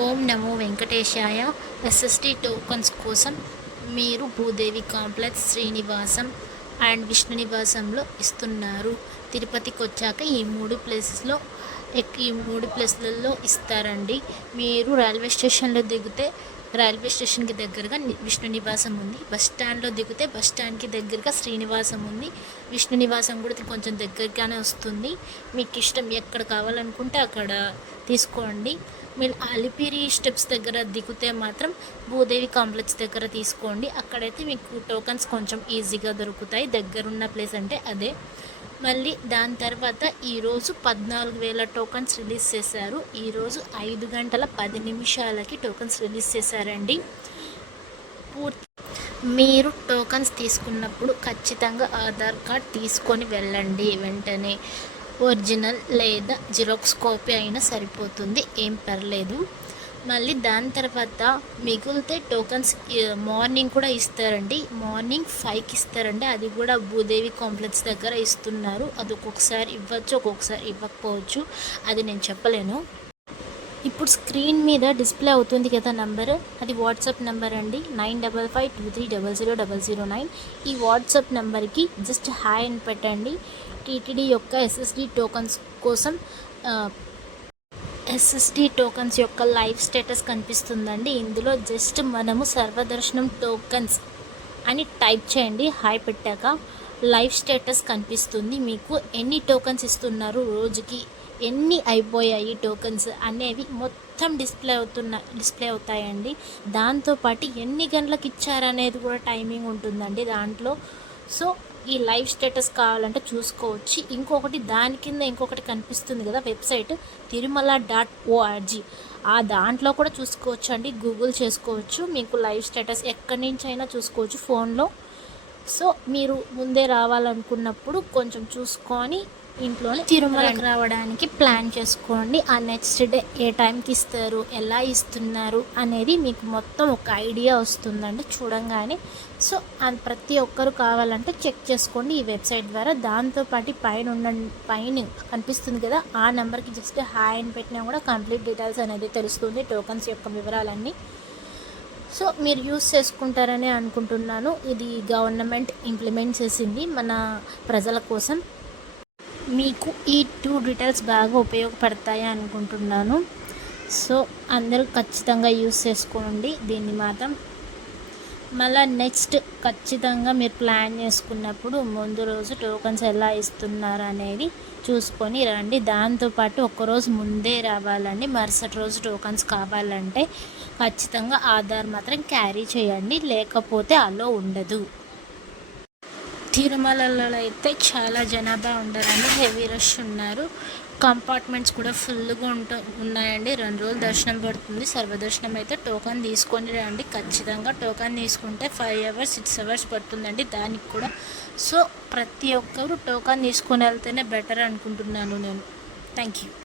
ఓం నమో వెంకటేశాయ. SST tokens కోసం మీరు Bhudevi complex, Srinivasam and Vishnu నివాసంలో ఇస్తున్నారు. తిరుపతికి వచ్చాక ఈ మూడు ప్లేస్లలో ఇస్తారండి. మీరు రైల్వే స్టేషన్లో దిగితే రైల్వే స్టేషన్కి దగ్గరగా విష్ణు నివాసం ఉంది. బస్ స్టాండ్లో దిగితే బస్ స్టాండ్కి దగ్గరగా శ్రీనివాసం ఉంది. విష్ణు నివాసం కూడా కొంచెం దగ్గరగానే వస్తుంది. మీకు ఇష్టం ఎక్కడ కావాలనుకుంటే అక్కడ తీసుకోండి. మీరు అలిపిరి స్టెప్స్ దగ్గర దిగితే మాత్రం భూదేవి కాంప్లెక్స్ దగ్గర తీసుకోండి. అక్కడైతే మీకు టోకన్స్ కొంచెం ఈజీగా దొరుకుతాయి. దగ్గరున్న ప్లేస్ అంటే అదే. మళ్ళీ దాని తర్వాత ఈరోజు 14,000 టోకన్స్ రిలీజ్ చేశారు. ఈరోజు 5 గంటల 10 నిమిషాలకి టోకన్స్ రిలీజ్ చేశారండి. మీరు టోకన్స్ తీసుకున్నప్పుడు ఖచ్చితంగా ఆధార్ కార్డ్ తీసుకొని వెళ్ళండి. వెంటనే ఒరిజినల్ లేదా జిరాక్స్ కాపీ అయినా సరిపోతుంది, ఏం పర్లేదు. మళ్ళీ దాని తర్వాత మిగిలితే టోకన్స్ మార్నింగ్ కూడా ఇస్తారండి. మార్నింగ్ 5కి ఇస్తారండి. అది కూడా భూదేవి కాంప్లెక్స్ దగ్గర ఇస్తున్నారు. అది ఒక్కొక్కసారి ఇవ్వచ్చు, ఒక్కొక్కసారి ఇవ్వకపోవచ్చు, అది నేను చెప్పలేను. ఇప్పుడు స్క్రీన్ మీద డిస్ప్లే అవుతుంది కదా నంబర్, అది వాట్సాప్ నెంబర్ అండి. 9552300009. ఈ వాట్సాప్ నెంబర్కి జస్ట్ హాయ్ అని పెట్టండి. టీటీడీ యొక్క ఎస్ఎస్డి టోకన్స్ కోసం ఎస్ఎస్డి టోకన్స్ యొక్క లైవ్ స్టేటస్ కనిపిస్తుందండి. ఇందులో జస్ట్ మనము సర్వదర్శనం టోకన్స్ అని టైప్ చేయండి. హాయ్ పెట్టాక లైవ్ స్టేటస్ కనిపిస్తుంది. మీకు ఎన్ని టోకన్స్ ఇస్తున్నారు, రోజుకి ఎన్ని అయిపోయాయి టోకన్స్ అనేవి మొత్తం డిస్ప్లే అవుతాయండి. దాంతోపాటు ఎన్ని గంటలకు ఇచ్చారనేది కూడా టైమింగ్ ఉంటుందండి దాంట్లో. సో ఈ లైవ్ స్టేటస్ కావాలంటే చూసుకోవచ్చు. ఇంకొకటి దాని కింద ఇంకొకటి కనిపిస్తుంది కదా వెబ్సైట్, తిరుమల.org, ఆ దాంట్లో కూడా చూసుకోవచ్చు అండి. గూగుల్ చేసుకోవచ్చు. మీకు లైవ్ స్టేటస్ ఎక్కడి నుంచి అయినా చూసుకోవచ్చు ఫోన్లో. సో మీరు ముందే రావాలనుకున్నప్పుడు కొంచెం చూసుకొని ఇంట్లోనే తిరుమలకి రావడానికి ప్లాన్ చేసుకోండి. ఆ నెక్స్ట్ డే ఏ టైంకి ఇస్తారు, ఎలా ఇస్తున్నారు అనేది మీకు మొత్తం ఒక ఐడియా వస్తుందండి చూడంగానే. సో అది ప్రతి ఒక్కరు కావాలంటే చెక్ చేసుకోండి ఈ వెబ్సైట్ ద్వారా. దాంతోపాటు పైన కనిపిస్తుంది కదా ఆ నెంబర్కి జస్ట్ హాయ్ అని పెట్టినా కూడా కంప్లీట్ డీటెయిల్స్ అనేది తెలుస్తుంది, టోకన్స్ యొక్క వివరాలన్నీ. సో మీరు యూస్ చేసుకుంటారని అనుకుంటున్నాను. ఇది గవర్నమెంట్ ఇంప్లిమెంట్ చేసింది మన ప్రజల కోసం. మీకు ఈ 2 డీటెయిల్స్ బాగా ఉపయోగపడతాయి అనుకుంటున్నాను. సో అందరూ ఖచ్చితంగా యూస్ చేసుకోండి దీన్ని మాత్రం. మళ్ళీ నెక్స్ట్ ఖచ్చితంగా మీరు ప్లాన్ చేసుకున్నప్పుడు ముందు రోజు టోకన్స్ ఎలా ఇస్తున్నారు అనేది చూసుకొని రండి. దాంతోపాటు ఒక్కరోజు ముందే రావాలండి. మరుసటి రోజు టోకన్స్ కావాలంటే ఖచ్చితంగా ఆధార్ మాత్రం క్యారీ చేయండి, లేకపోతే అలో ఉండదు. తిరుమలలో అయితే చాలా జనాభా ఉండరండి, హెవీ రష్ ఉన్నారు. కంపార్ట్మెంట్స్ కూడా ఫుల్గా ఉన్నాయండి. 2 రోజులు దర్శనం పడుతుంది. సర్వదర్శనం అయితే టోకన్ తీసుకొని రండి ఖచ్చితంగా. టోకన్ తీసుకుంటే 5 hours 6 hours పడుతుందండి దానికి కూడా. సో ప్రతి ఒక్కరు టోకన్ తీసుకొని వెళ్తేనే బెటర్ అనుకుంటున్నాను నేను. Thank you.